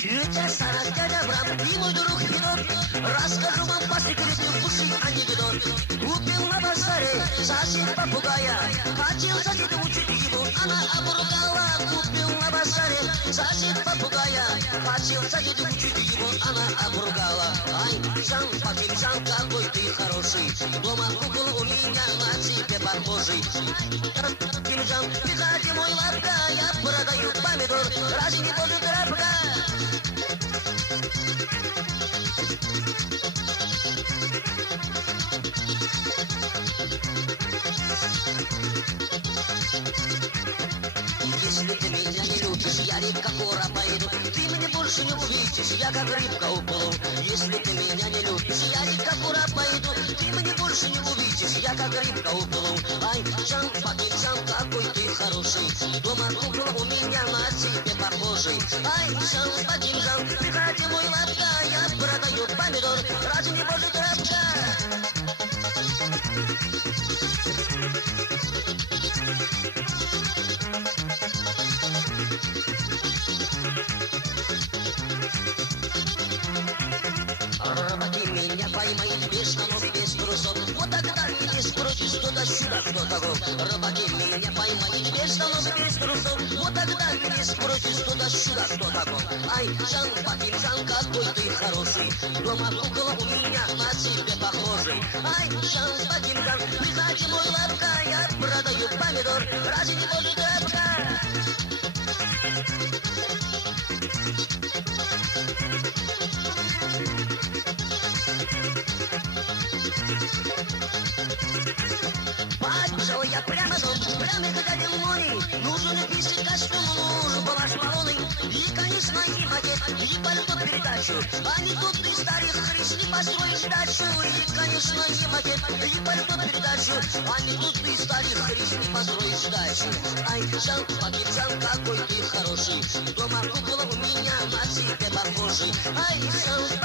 Тетя Сара, дядя Брам и мой друг Федор. Расскажу вам по секрету пушный анекдот. Купил на базаре сосед попугая. Хотел соседа учить его, она обругала. Купил на базаре сосед попугая. Хотел соседа учить его, она обругала. Ай, Жан, папин Жан, какой ты хороший. Дома кукол у меня на тебе похожий. Папин Жан, приходи, мой лапка, я продаю помидор. Разве не будет рабка? Если ты меня не любишь, я рыбка кора пойду. Ты меня больше не увидишь, я как рыбка уплыву. Если ты меня не любишь, я рыбка кора пойду. Ты меня больше не увидишь, я как рыбка уплыву. Ай, Жан, папин Жан, какой ты хороший. Дома кукла у меня на тебе похожий. Ай, Жан, папин Жан, приходи, мой лапка, я продаю помидор. Разве не может рабка? Рыбаки меня поймают без штанов и без трусов. Вот тогда не спросишь, кто-то сюда, кто того. Рыбаки меня поймают без штанов и без трусов. Вот тогда не спросишь, кто-то сюда, кто того. Ай, Жан, папин Жан, какой ты хороший. Дома кукла у меня на тебе похожий. Ай, Жан, папин Жан, приходи, мой лапка, я продаю помидор. Разве не может рабка? Побежал я прямо дом, прямо как домой. Нужен писать костюм, нужен балаш полный. И, конечно, и макет, и пальто передачу. А не тут ты старых хрис не построишь дачу. И, конечно, и макет, и пальто передачу. А не тут ты старых хрис не построишь дачу. Ай, Жан, папин Жан, какой ты хороший. Дома кукла у меня на тебе похожий. Ай, Жан,